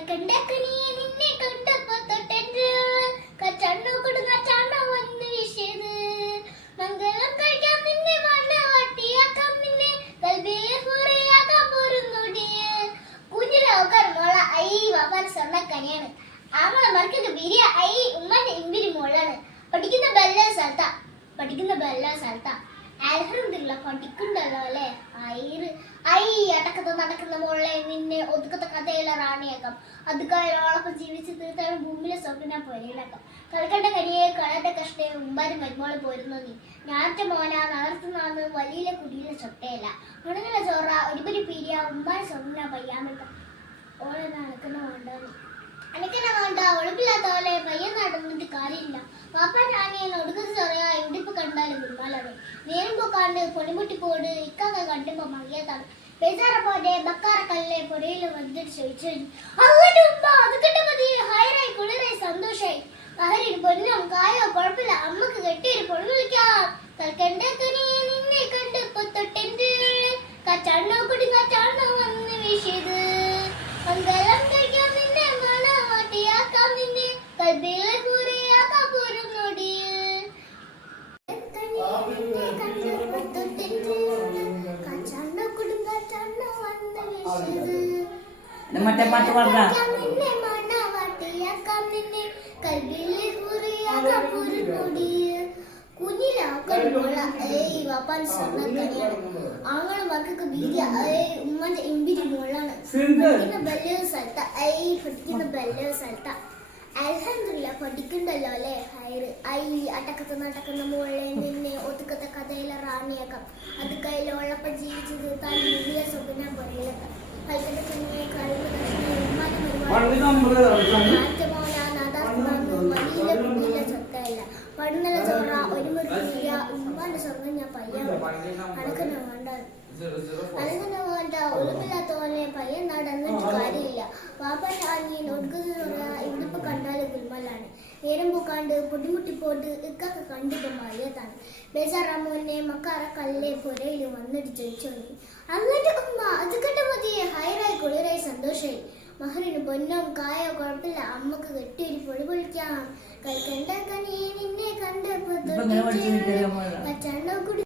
നിന്നെ കണ്ടപ്പോ വന്ന് വീശിയത് മംഗളം കഴിക്കാൻ നിന്നെ മണ്ണവാട്ടിയാക്കാം നിന്നെ കൽബിലെ ഹുറയാക്കാൻ പോരുന്നോടിയെ കുഞ്ഞിലോക്കർ മോള ഐ വാപ്പാൻ സ്വർണ്ണക്കനിയാണ് ആങ്ങളെ മറക്കൊക്കെ ബിരിയ ഐ ഉമ്മന്റെ ഇമ്പിരി മോളാണ് പഠിക്കുന്ന ബെല്ല സ്ഥലത്താ അൽഹംദുലില്ലാ പഠിക്കണ്ടല്ലോ അല്ലേ അടക്കത്ത് നടക്കുന്ന മോളെ നിന്നെ ഒതുക്കത്തെ കഥയിലെ റാണിയാക്കാം അത് കാലോളപ്പം ജീവിച്ച് തീർത്താണ് ഭൂമിയിലെ സ്വപ്നം പൊരയിലാക്കാം കളിക്കണ്ട കരിയെ കളന്റെ കഷ്ടയെ ഉമ്പാരും മരുമോളെ പോരുന്നു നീ ഞാറ്റ മോന നടത്തുന്നാന്ന് വലിയ കുടിയിലെ ചൊട്ടയല്ല ഉണങ്ങല ചോറ ഒരുപരി പീരിയ ഉമ്മാരെ സ്വപ്ന പയ്യാമിട്ട ഓളെ അനക്കുന്ന വേണ്ട ഒളിപ്പില്ലാത്ത പോലെ പയ്യൻ നടന്നിട്ട് കാര്യമില്ല പാപ്പാൻ റാണിയെ ഒടുക്കത്ത് ചൊറയാ ഇവിടിപ്പ് കണ്ടാലും ഗുരുമാലാണ് നേരം പോക്കാണ്ട് പൊണിമുട്ടി പോട് ഇക്കാക്ക കണ്ടുമ്പോ മകിയത്താണ് ബേജാറപ്പോടെ ബക്കാറ കല്ലെ പൊരയിൽ വന്നിട്ട് ചോദിച്ചു അങ്ങോട്ട് ഉപ്പ അത് കിട്ട മതി ഹയറായി കുളിരായി സന്തോഷായി മഹരിന് പൊന്നും കായോ കുഴപ്പമില്ല അമ്മക്ക് കെട്ടിയൊരു പൊണ്ണു വിളിക്കാം കൽക്കണ്ടക്കനിയെ നിന്നെ കണ്ട് തൊട്ടെന്ത് കച്ചാണ്ടോ കച്ചാണ്ടോ വന്ന് വീശിയത് മംഗലം കഴിക്കാൻ നിന്നെ മണവാട്ടിയാക്കാം നിന്നെ കൽബിലെ ഹുറയാക്കാം പോരുന്നോടിയെ മറ്റേ പാട്ട് പാടാ ആങ്ങളെ മക്കൾക്ക് ബീരിയ ഉമ്മന്റെ ഇമ്പിരി മോളാണ് പഠിക്കുന്ന ബെല്ല സ്ഥലത്താ അൽഹംദുലില്ലാ പഠിക്കണ്ടല്ലോ അല്ലേ അടക്കത്ത് നടക്കുന്ന മോളെ നിന്നെ ഒതുക്കത്തെ കഥയിലെ റാണിയാക്കാം അത് കയ്യിലുള്ളപ്പം ജീവിച്ചു തീർത്താൽ വലിയ സ്വപ്നം പറയിലക്കാം കളിക്കട്ടെ കുഞ്ഞെ കളിയുടെ വലിയ ചൊത്തയല്ല പടുന്നല ചോറ ഒരു മുറിയ ഉമ്മാന്റെ സ്വർണ്ണം ഞാൻ പയ്യാൻ അനക്കന്നെ വേണ്ട ഒളിമില്ലാത്ത പോലെ പയ്യൻ നടന്നിട്ട് കാര്യമില്ല പാപ്പാന്റെ ആനിയൻ ഒടുക്കുന്ന ചോറ ഇവിടിപ്പോ കണ്ടാലും ഗുൽമലാണ് നേരം പോക്കാണ്ട് പൊടിമുട്ടി പോട്ട് ഇക്കൊക്കെ കണ്ടിപ്പോ മയ്യത്താണ് ബേജാറാമോനെ മക്കാറ കല്ലെ പൊരയിൽ വന്നിട്ട് ചോദിച്ചോന്നി അങ്ങോട്ട് ഉമ്മ അത് കണ്ട മതി ഹയറായി കുളിരായി സന്തോഷായി മഹറിന് പൊന്നും കായോ കുഴപ്പമില്ല അമ്മക്ക് കെട്ടിയൊരു പൊടി പൊളിക്കാം കൽക്കണ്ട കനിയെ നിന്നെ കണ്ടപ്പോ കച്ചാണ്ടോ കുടി